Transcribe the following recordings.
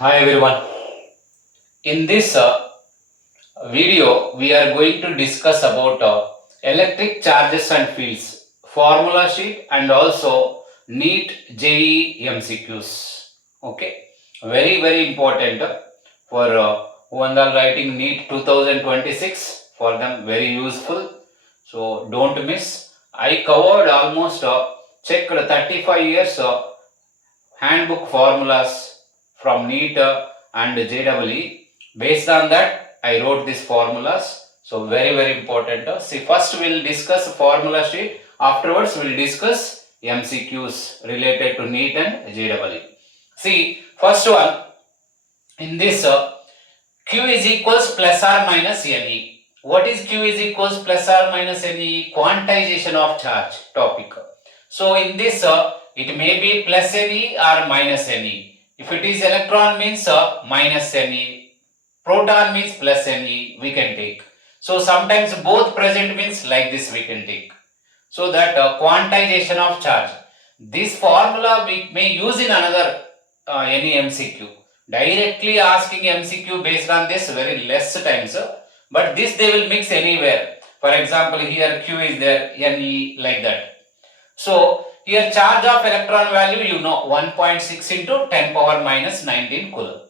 Hi everyone. In this video, we are going to discuss about electric charges and fields, formula sheet, and also NEET JEE MCQs. Okay, very important for who are writing NEET 2026. For them, very useful. So don't miss. I covered almost checked 35 years handbook formulas from NEET and JEE. Based on that, I wrote these formulas. So very important. See, first we'll discuss formula sheet. Afterwards, we'll discuss MCQs related to NEET and JEE. See, first one in this Q is equals plus or minus NE. What is Q is equals plus or minus NE? Quantization of charge topic. So in this it may be plus Ne or minus Ne. If it is electron means minus Ne, proton means plus Ne, we can take. So sometimes both present means like this we can take. So that quantization of charge. This formula we may use in another any MCQ. Directly asking MCQ based on this very less times, but this they will mix anywhere. For example, here Q is there, Ne like that. So here charge of electron value you know 1.6 into 10 power minus 19 coulomb.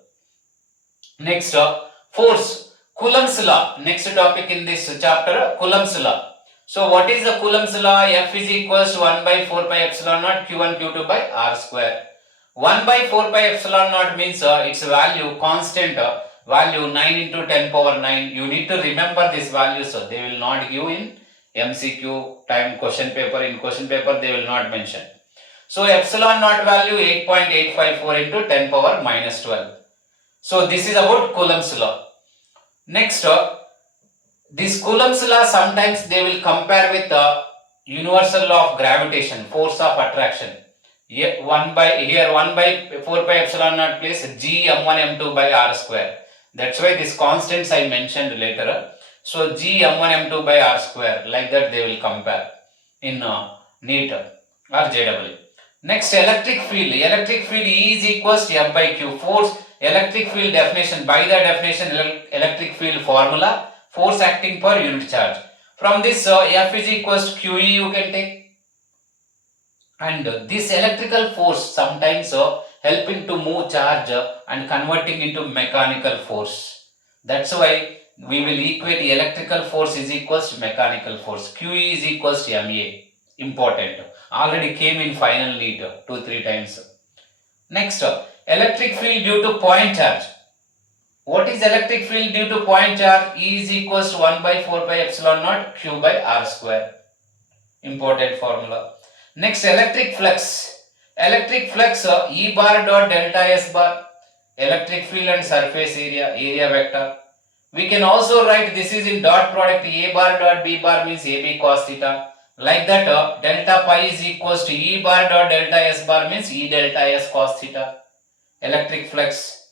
Next force, Coulomb's law. Next topic in this chapter, Coulomb's law. So what is the Coulomb's law? F is equals to 1 by 4 pi epsilon naught Q1 Q2 by R square. 1 by 4 pi epsilon naught means its value constant value 9 into 10 power 9. You need to remember this value, so they will not give in MCQ time question paper. In question paper they will not mention. So epsilon naught value 8.854 into 10 power minus 12. So this is about Coulomb's law. Next, this Coulomb's law sometimes they will compare with the universal law of gravitation, force of attraction. Here 1 by 4 pi epsilon naught place G m1 m2 by R square. That's why this constants I mentioned later. So G m1 m2 by R square, like that they will compare in NEET or JEE. Next, electric field. Electric field E is equals to F by Q. Force, electric field definition. By the definition, electric field formula, force acting per unit charge. From this, F is equals to QE you can take. And this electrical force sometimes helping to move charge and converting into mechanical force. That's why we will equate electrical force is equals to mechanical force. QE is equals to MA. Important. Already came in final NEET 2-3 times. Next, electric field due to point charge. What is electric field due to point charge? E is equals to 1 by 4 pi epsilon naught Q by R square. Important formula. Next, electric flux. Electric flux E bar dot delta S bar. Electric field and surface area vector. We can also write this is in dot product A bar dot B bar means AB cos theta. Like that delta pi is equals to E bar dot delta S bar means E delta S cos theta. Electric flux.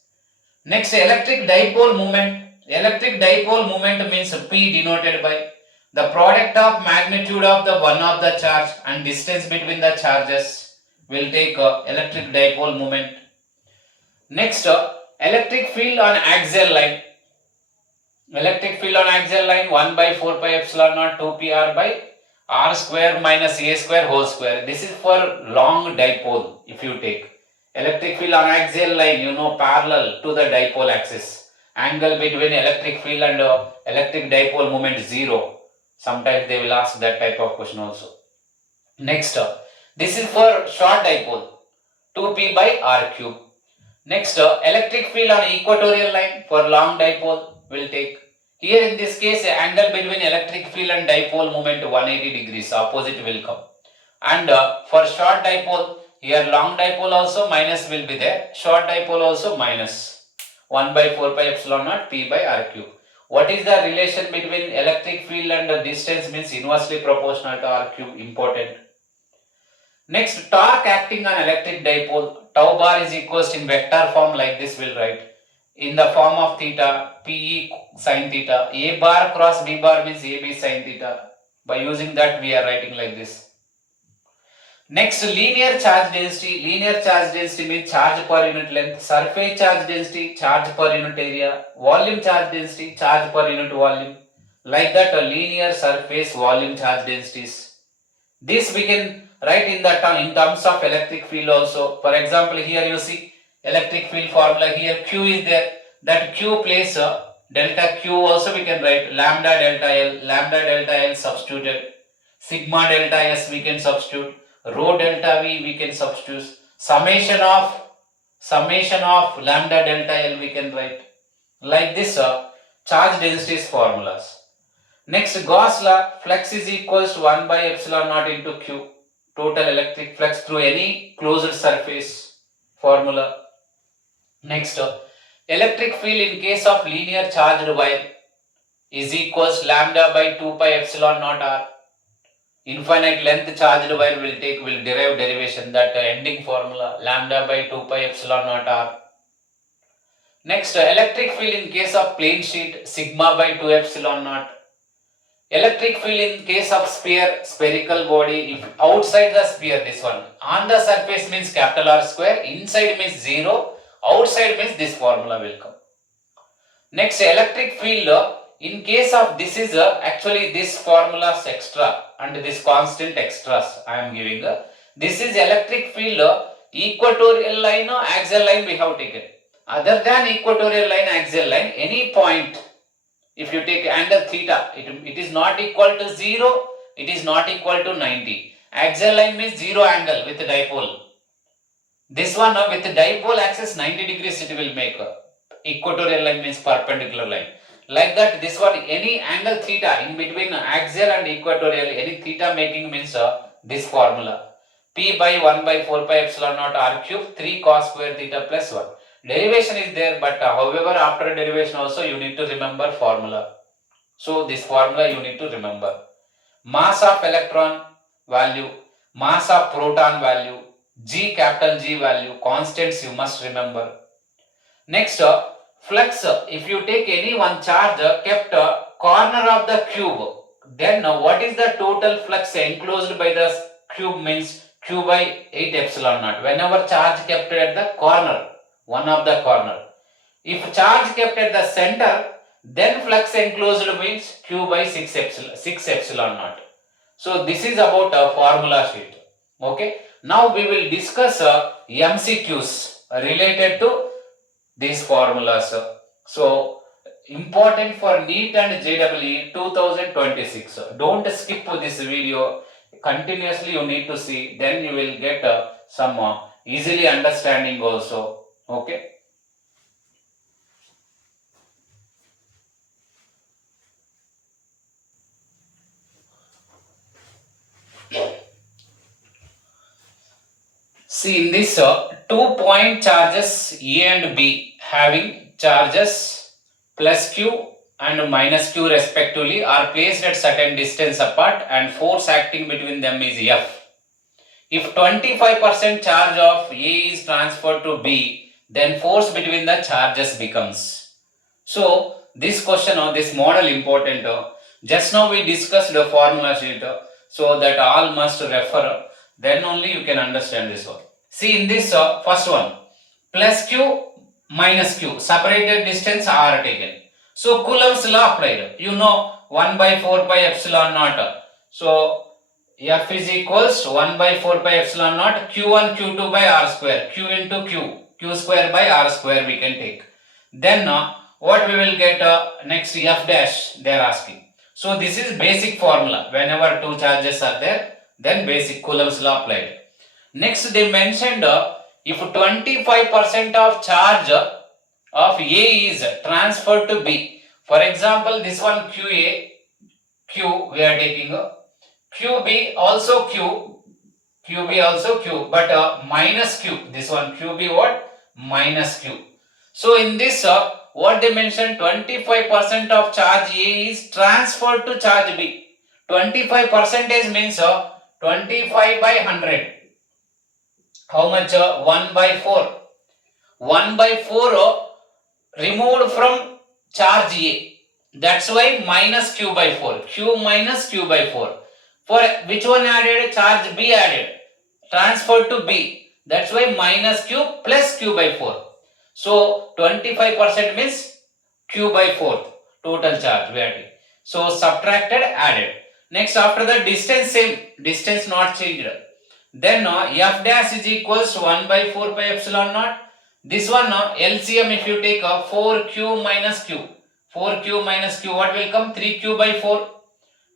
Next, electric dipole moment. Electric dipole moment means P denoted by the product of magnitude of the one of the charge and distance between the charges. Will take electric dipole moment. Next, electric field on axial line. Electric field on axial line 1 by 4 pi epsilon naught 2 pr by R square minus A square whole square. This is for long dipole. If you take electric field on axial line, you know, parallel to the dipole axis. Angle between electric field and electric dipole moment 0. Sometimes they will ask that type of question also. Next, this is for short dipole 2p by R cube. Next, electric field on equatorial line for long dipole will take. Here in this case, angle between electric field and dipole moment 180 degrees, opposite will come. And for short dipole, here long dipole also minus will be there, short dipole also minus 1 by 4 pi epsilon naught P by R cube. What is the relation between electric field and the distance means inversely proportional to R cube, important. Next, torque acting on electric dipole, tau bar is equals in vector form like this will write. In the form of theta, Pe sin theta, A bar cross B bar means AB sin theta. By using that we are writing like this. Next, linear charge density. Linear charge density means charge per unit length. Surface charge density, charge per unit area. Volume charge density, charge per unit volume. Like that, a linear surface volume charge densities. This we can write in in terms of electric field also. For example, here you see electric field formula. Here Q is there. That Q place delta Q also we can write lambda delta L. Lambda delta L substituted. Sigma delta S we can substitute. Rho delta V we can substitute. Summation of lambda delta L we can write. Like this charge densities formulas. Next, Gauss law, flux is equals to 1 by epsilon naught into Q, total electric flux through any closed surface formula. Next, electric field in case of linear charged wire is equals lambda by 2 pi epsilon naught R. Infinite length charged wire will derive derivation, that ending formula lambda by 2 pi epsilon naught R. Next, electric field in case of plane sheet sigma by 2 epsilon naught. Electric field in case of sphere, spherical body, if outside the sphere, this one, on the surface means capital R square, inside means 0, outside means this formula will come. Next, electric field, in case of this is actually this formula is extra and this constant extras I am giving. This is electric field, equatorial line or axial line we have taken. Other than equatorial line, axial line, any point, if you take angle theta, it is not equal to 0, it is not equal to 90. Axial line means 0 angle with dipole. This one with dipole axis 90 degrees it will make. Equatorial line means perpendicular line. Like that, this one, any angle theta in between axial and equatorial, any theta making means this formula. P by 1 by 4 pi epsilon naught R cube 3 cos square theta plus 1. Derivation is there, but however after derivation also you need to remember formula. So this formula you need to remember. Mass of electron value, mass of proton value, G capital G value, constants you must remember. Next, flux, if you take any one charge kept corner of the cube, then what is the total flux enclosed by the cube means Q by 8 epsilon naught. Whenever charge kept at the corner, one of the corner. If charge kept at the center, then flux enclosed means Q by 6 epsilon naught. So this is about a formula sheet. Okay. Now we will discuss MCQs related to these formulas. So important for NEET and JEE 2026. Don't skip this video. Continuously you need to see, then you will get some easily understanding also. Okay. See, in this 2-point charges A and B having charges plus Q and minus Q respectively are placed at certain distance apart and force acting between them is F. If 25% charge of A is transferred to B, then force between the charges becomes. So this question or this model important. Just now we discussed the formula sheet, so that all must refer, then only you can understand this one. See, in this first one, plus Q minus Q, separated distance are taken. So Coulomb's law applied. You know 1 by 4 pi epsilon naught. So F is equals to 1 by 4 pi epsilon naught Q1 Q2 by R square, Q into Q square by R square we can take. Then what we will get next F dash they are asking. So this is basic formula. Whenever two charges are there, then basic Coulomb's law applied. Next they mentioned if 25% of charge of A is transferred to B. For example, this one QA, Q we are taking QB also QB also Q, but minus Q. This one QB what? Minus Q. So in this what they mentioned, 25% of charge A is transferred to charge B. 25% means 25 by 100. How much? 1 by 4. 1 by 4 removed from charge A. That's why minus Q by 4. Q minus Q by 4. For which one added? Charge B added. transferred to B. That's why minus Q plus Q by 4. So 25% means Q by 4 total charge we are taking. So subtracted, added. Next, after the distance same, distance not changed. Then F dash is equals to 1 by 4 pi epsilon naught. This one LCM, if you take 4Q minus Q. 4Q minus Q, what will come? 3Q by 4.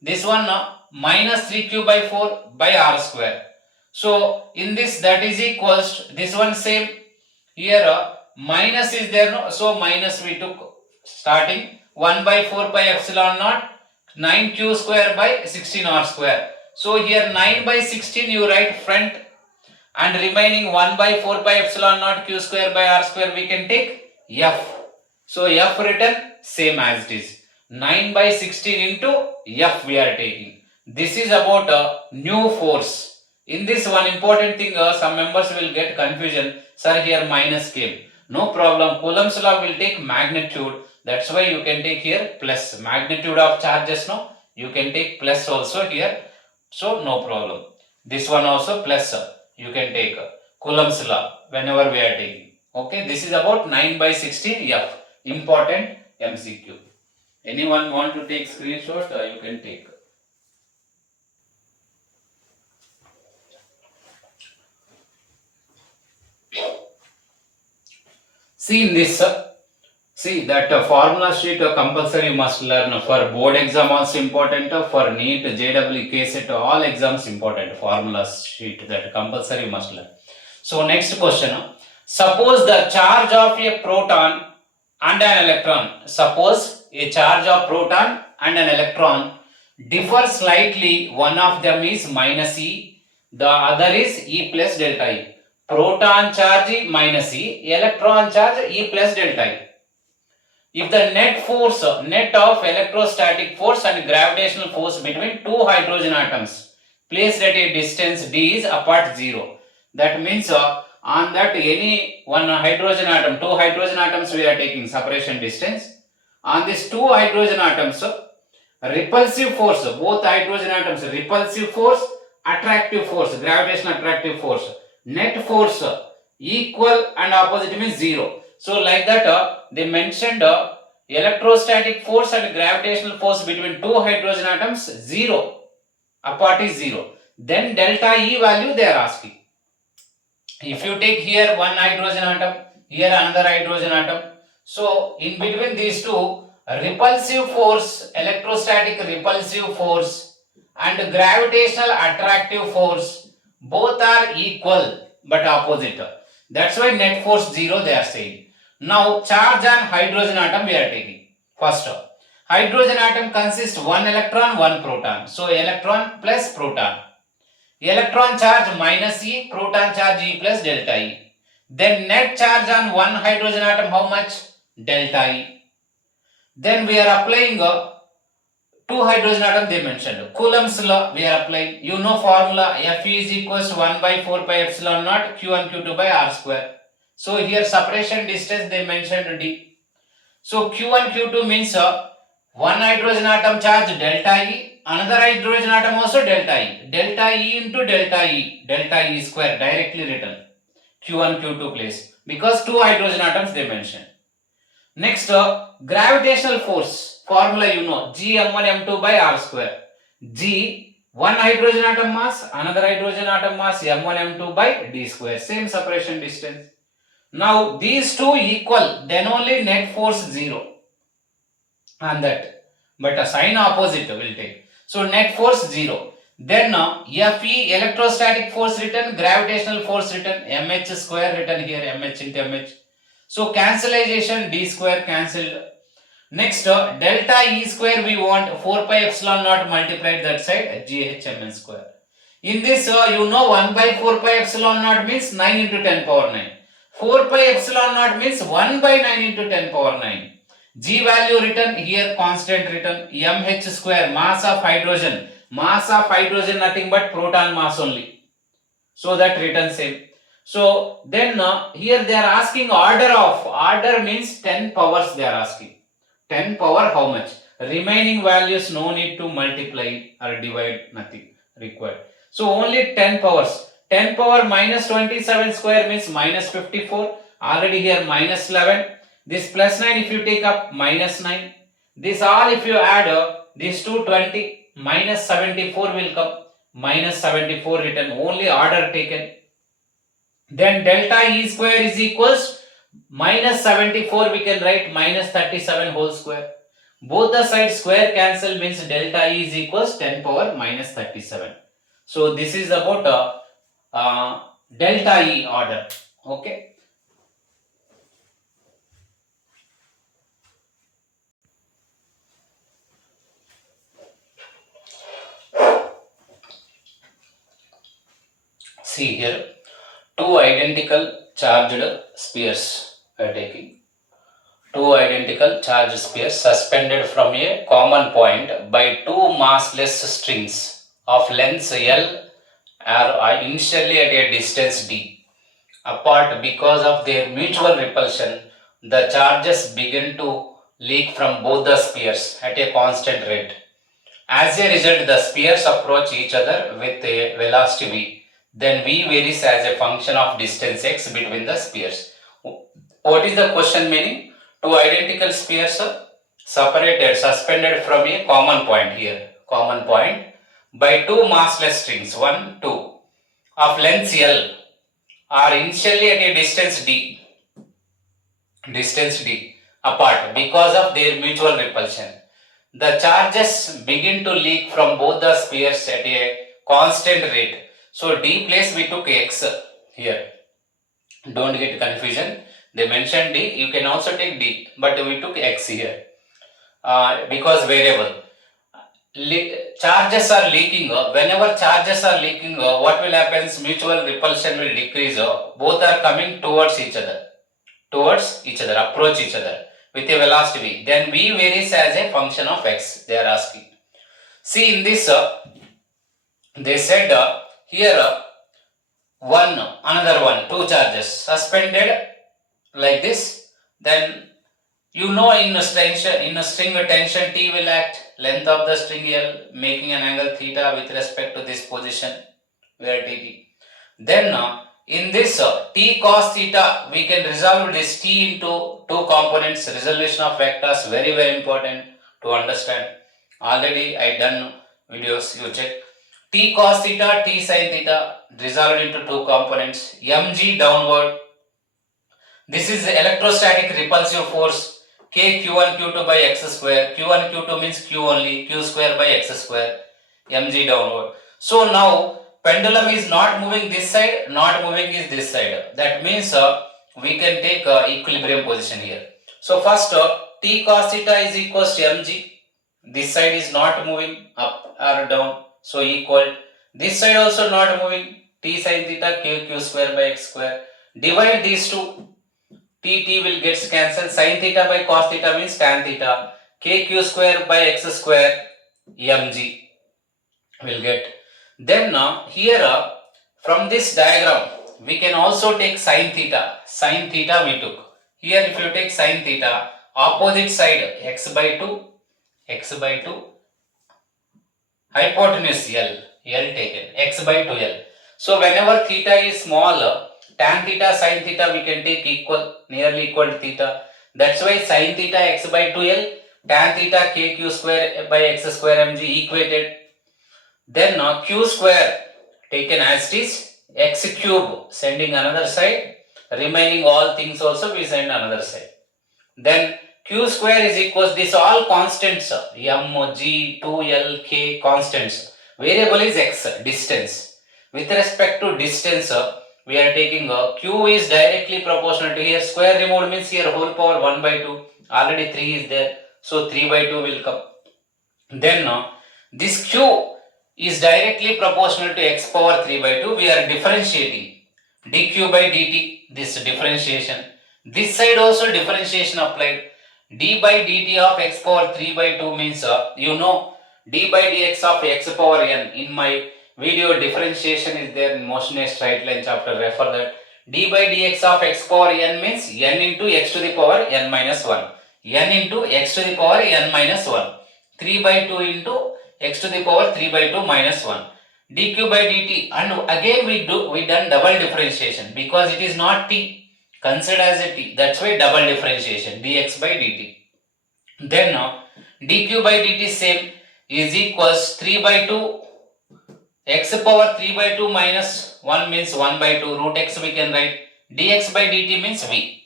This one minus 3Q by 4 by R square. So in this, that is equals to this one same. Here minus is there, no? So minus we took starting 1 by 4 pi epsilon naught 9Q square by 16 R square. So here 9 by 16 you write front, and remaining 1 by 4 pi epsilon naught Q square by R square we can take F. So F written same as it is. 9 by 16 into F we are taking. This is about new force. In this, one important thing, some members will get confusion. Sir, here minus came. No problem. Coulomb's law will take magnitude. That's why you can take here plus. Magnitude of charges, no? You can take plus also here. So no problem. This one also plus. You can take Coulomb's law whenever we are taking. Okay. This is about 9 by 16 F. Important MCQ. Anyone want to take screenshot? You can take. See in this, see that formula sheet compulsory you must learn. For board exam also important, for NEET, JEE, KSET, all exams important. Formula sheet that compulsory you must learn. So next question, suppose the charge of a proton and an electron. Suppose a charge of proton and an electron differ slightly. One of them is minus E, the other is E plus delta E. Proton charge minus E, electron charge E plus delta E. If the net force, net of electrostatic force and gravitational force between two hydrogen atoms placed at a distance d is apart 0. That means on that any one hydrogen atom, two hydrogen atoms we are taking separation distance. On these two hydrogen atoms, repulsive force, both hydrogen atoms, repulsive force, attractive force, gravitational attractive force, net force equal and opposite means 0. So like that they mentioned electrostatic force and gravitational force between two hydrogen atoms 0, apart is 0. Then delta E value they are asking. If you take here one hydrogen atom, here another hydrogen atom, so in between these two, repulsive force, electrostatic repulsive force and gravitational attractive force both are equal but opposite. That's why net force 0 they are saying. Now charge on hydrogen atom we are taking. First, hydrogen atom consists one electron, one proton. So electron plus proton. Electron charge minus E, proton charge E plus delta E. Then net charge on one hydrogen atom how much? Delta E. Then we are applying two hydrogen atom they mentioned. Coulomb's law we are applying. You know formula Fe is equals to 1 by 4 pi epsilon naught Q1 Q2 by R square. So here separation distance they mentioned D. So Q1 Q2 means one hydrogen atom charge delta E, another hydrogen atom also delta E. Delta E into delta E square directly written. Q1 Q2 place because two hydrogen atoms they mentioned. Next gravitational force formula you know G m1 m2 by R square. G one hydrogen atom mass, another hydrogen atom mass m1 m2 by D square, same separation distance. Now these two equal, then only net force 0 on that, but a sign opposite will take. So net force 0. Then Fe electrostatic force written, gravitational force written, mh square written here, mh into mh. So cancellation, d square cancelled. Next delta E square we want 4 pi epsilon naught multiplied that side GHMN square. In this you know 1 by 4 pi epsilon naught means 9 into 10 power 9. 4 pi epsilon naught means 1 by 9 into 10 power 9. G value written here, constant written, mh square, mass of hydrogen nothing but proton mass only. So that written same. So then here they are asking order means 10 powers they are asking. 10 power how much? Remaining values no need to multiply or divide, nothing required. So only 10 powers. 10 power minus 27 square means minus 54. Already here minus 11. This plus 9 if you take up minus 9. This all if you add these two 20 minus 74 will come. Minus 74 written, only order taken. Then delta E square is equals minus 74, we can write minus 37 whole square. Both the sides square cancel means delta E is equals 10 power minus 37. So this is about delta E order. Okay. See here, two identical charged spheres we are taking. Two identical charged spheres suspended from a common point by two massless strings of length L are initially at a distance d. Apart because of their mutual repulsion, the charges begin to leak from both the spheres at a constant rate. As a result, the spheres approach each other with a velocity v. Then v varies as a function of distance x between the spheres. What is the question meaning? Two identical spheres are separated, suspended from a common point here. Common point by two massless strings, 1, 2, of length L are initially at a distance d apart because of their mutual repulsion. The charges begin to leak from both the spheres at a constant rate. So d place we took x here. Don't get confusion. They mentioned d, you can also take d, but we took x here because variable. Charges are leaking. Whenever charges are leaking, what will happen? Mutual repulsion will decrease. Both are coming towards each other, approach each other with a velocity v. Then v varies as a function of x. They are asking. See in this, they said here another one, two charges suspended like this. Then you know in a string tension T will act, length of the string L making an angle theta with respect to this position we are taking. Then in this T cos theta, we can resolve this T into two components. Resolution of vectors, very very important to understand. Already I done videos, you check. T cos theta, T sin theta resolved into two components. mg downward. This is the electrostatic repulsive force k q1 q2 by x square. q1 q2 means q only, q square by x square, mg downward. So now pendulum is not moving this side, not moving is this side. That means we can take equilibrium position here. So first T cos theta is equals to mg. This side is not moving up or down, so equal. This side also not moving, T sin theta q square by x square. Divide these two. T will get cancelled. Sin theta by cos theta means tan theta. Kq square by x square mg will get. Then here from this diagram we can also take sin theta. Sin theta we took. Here if you take sin theta, opposite side x by 2, hypotenuse L taken, x by 2L. So whenever theta is small, tan theta, sin theta we can take equal, nearly equal to theta. That's why sin theta x by 2L, tan theta kq square by x square mg equated. Then q square taken as it is, x cube sending another side, remaining all things also we send another side. Then q square is equals, this all constants, m, g, 2l, k constants. Variable is x, distance. With respect to distance, we are taking q is directly proportional to here. Square removed means here whole power 1 by 2. Already 3 is there. So 3 by 2 will come. Then this q is directly proportional to x power 3 by 2. We are differentiating dq by dt, this differentiation. This side also differentiation applied. D by dt of x power 3 by 2 means you know d by dx of x power n. In my video differentiation is there in motion straight line chapter, refer that. D by dx of x power n means n into x to the power n minus 1. N into x to the power n minus 1. 3 by 2 into x to the power 3 by 2 minus 1. dq by dt, and again we done double differentiation because it is not t, considered as a t, that's why double differentiation dx by dt. Then now dq by dt same is equals 3 by 2 x power 3 by 2 minus 1 means 1 by 2 root x we can write, dx by dt means v.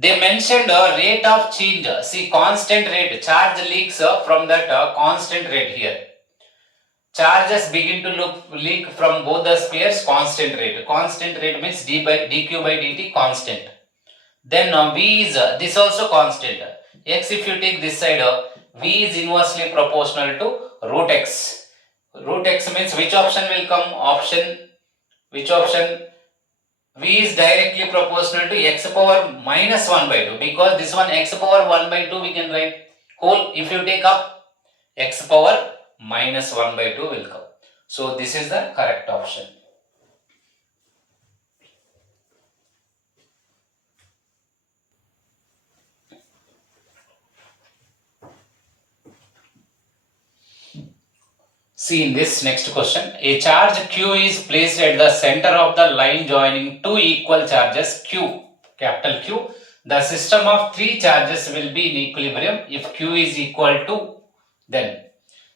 They mentioned a rate of change, see constant rate, charge leaks from that constant rate here. Charges begin to leak from both the spheres, constant rate. Constant rate means dq by dt constant. Then v is, this also constant. X if you take this side, v is inversely proportional to root x. Root x means which option will come? Which option? V is directly proportional to x power minus 1 by 2 because this one x power 1 by 2 we can write whole, if you take up x power minus 1 by 2 will come. So this is the correct option. See in this next question, a charge q is placed at the center of the line joining two equal charges q, capital Q. The system of three charges will be in equilibrium if q is equal to, then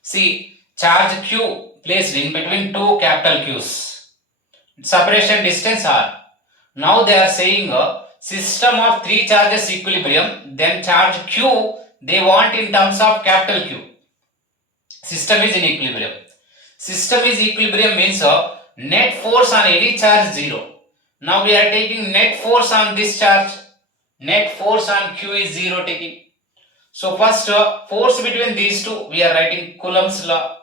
see charge q placed in between two capital Q's, separation distance r. Now they are saying a system of three charges equilibrium, then charge q they want in terms of capital Q. System is in equilibrium. System is equilibrium means net force on any charge 0. Now we are taking net force on this charge. Net force on Q is 0 taking. So first force between these two we are writing Coulomb's law.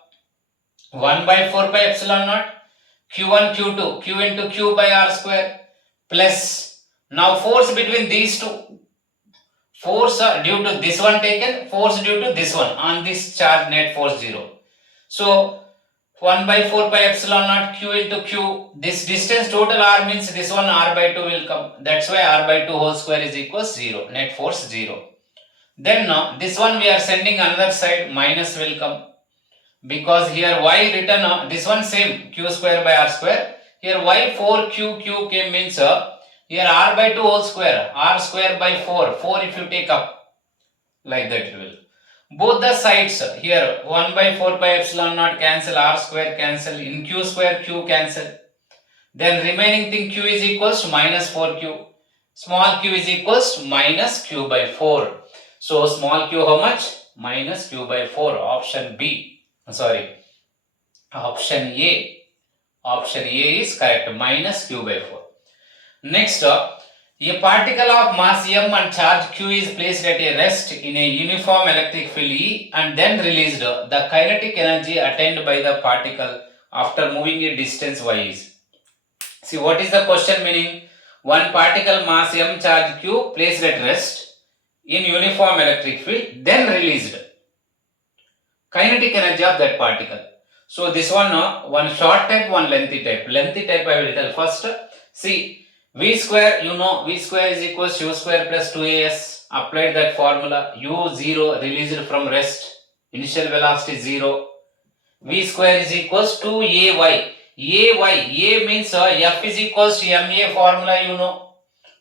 1 by 4 pi epsilon naught Q1 Q2 Q into Q by R square plus, now force between these two, force due to this one taken, force due to this one on this charge, net force 0. So 1 by 4 pi epsilon naught Q into Q, this distance total R means this one R by 2 will come, that's why R by 2 whole square is equals 0, net force 0. Then now this one we are sending another side, minus will come because here y written, this one same Q square by R square, here y 4 Q came means here R by 2 whole square, R square by 4, 4 if you take up, like that it will. Both the sides here 1 by 4 pi epsilon naught cancel, R square cancel, in Q square Q cancel. Then remaining thing Q is equals to minus 4Q. Small q is equals to minus Q by 4. So small q how much? Minus Q by 4. Option B. Sorry. Option A. Option A is correct. Minus Q by 4. Next, a particle of mass m and charge q is placed at a rest in a uniform electric field E and then released. The kinetic energy attained by the particle after moving a distance y is. See what is the question meaning? One particle mass m charge q placed at rest in uniform electric field then released. Kinetic energy of that particle. So this one, one short type, one lengthy type. Lengthy type I will tell first. See, v square, you know, v square is equals to u square plus 2as. Applied that formula, u0 released from rest, initial velocity 0. V square is equals to ay. A means f is equals to ma formula, you know.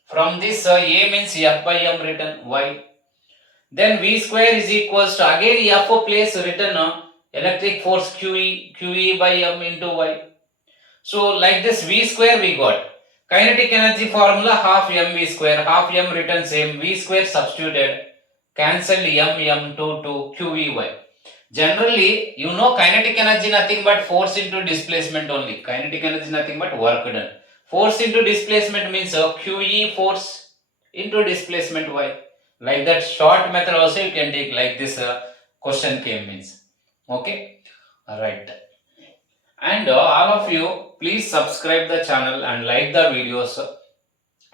From this a means f by m written, y. Then v square is equals to again f place written electric force QE by m into y. So like this v square we got. Kinetic energy formula half mv square, half m written same, v square substituted, cancelled m 2 QEY. Generally, you know kinetic energy nothing but force into displacement only. Kinetic energy nothing but work done. Force into displacement means QE force into displacement y. Like that short method also you can take, like this question came means. Okay, alright. And all of you please subscribe the channel and like the videos.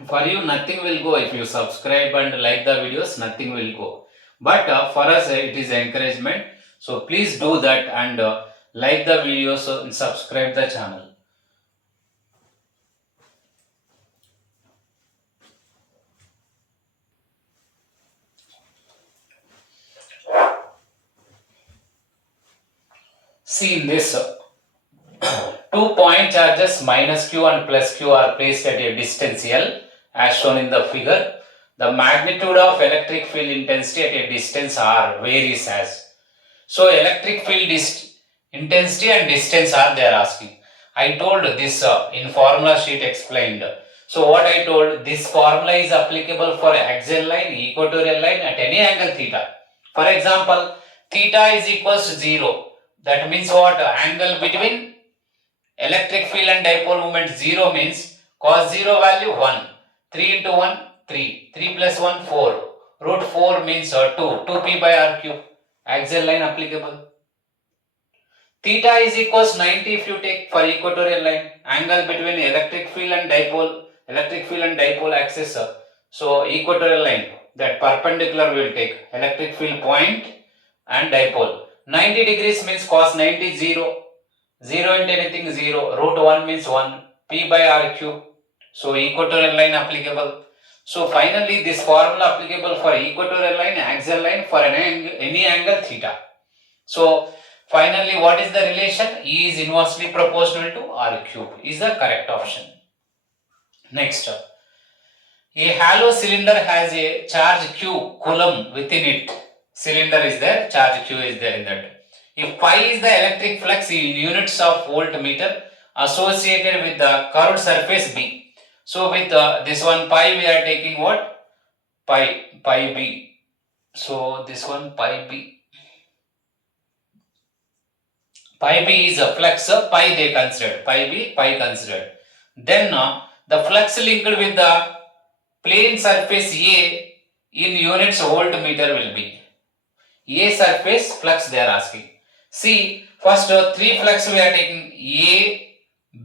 For you nothing will go, if you subscribe and like the videos nothing will go, but for us it is encouragement, so please do that and like the videos and subscribe the channel. See in this Two point charges minus q and plus q are placed at a distance L as shown in the figure. The magnitude of electric field intensity at a distance R varies as. So electric field intensity and distance are they are asking. I told this in formula sheet explained. So what I told, this formula is applicable for axial line, equatorial line at any angle theta. For example, theta is equals to 0. That means what? Angle between electric field and dipole moment 0 means cos 0 value 1. 3 into 1, 3. 3 plus 1, 4. Root 4 means 2. 2p by r cube. Axial line applicable. Theta is equals 90 if you take for equatorial line. Angle between electric field and dipole axis. So equatorial line, that perpendicular we will take electric field point and dipole. 90 degrees means cos 90 0. 0 into anything 0. Root 1 means 1. P by r cube. So equatorial line applicable. So finally this formula applicable for equatorial line, axial line for any angle theta. So finally what is the relation? E is inversely proportional to r cube is the correct option. Next, a hollow cylinder has a charge q coulomb within it. Cylinder is there, charge q is there in that. If pi is the electric flux in units of voltmeter associated with the curved surface B. So with this one pi we are taking what? Pi B. So this one pi B. Pi B is a flux, pi they considered. Pi B, pi considered. Then the flux linked with the plane surface A in units voltmeter will be. A surface flux they are asking. See, first three flux we are taking A,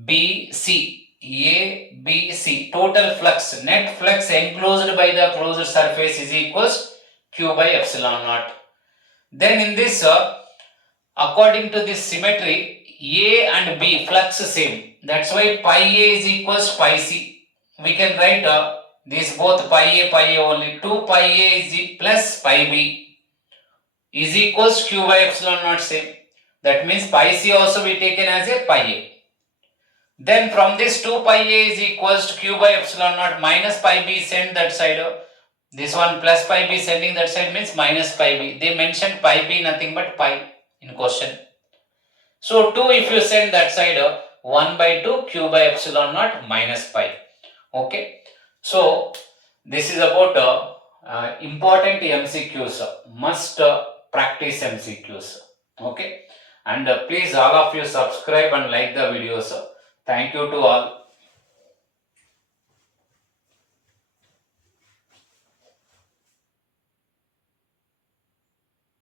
B, C. A, B, C. Total flux, net flux enclosed by the closed surface is equals Q by epsilon naught. Then in this, according to this symmetry, A and B flux same. That's why pi A is equals pi C. We can write these both pi A only. 2 pi A is plus pi B is equals Q by epsilon naught same. That means pi C also be taken as a pi A. Then from this 2 pi A is equals to Q by epsilon naught minus pi B send that side. This one plus pi B sending that side means minus pi B. They mentioned pi B nothing but pi in question. So 2 if you send that side 1 by 2 Q by epsilon naught minus pi. Okay. So this is about important MCQs. Must practice MCQs. Okay. And please all of you subscribe and like the videos. Thank you to all.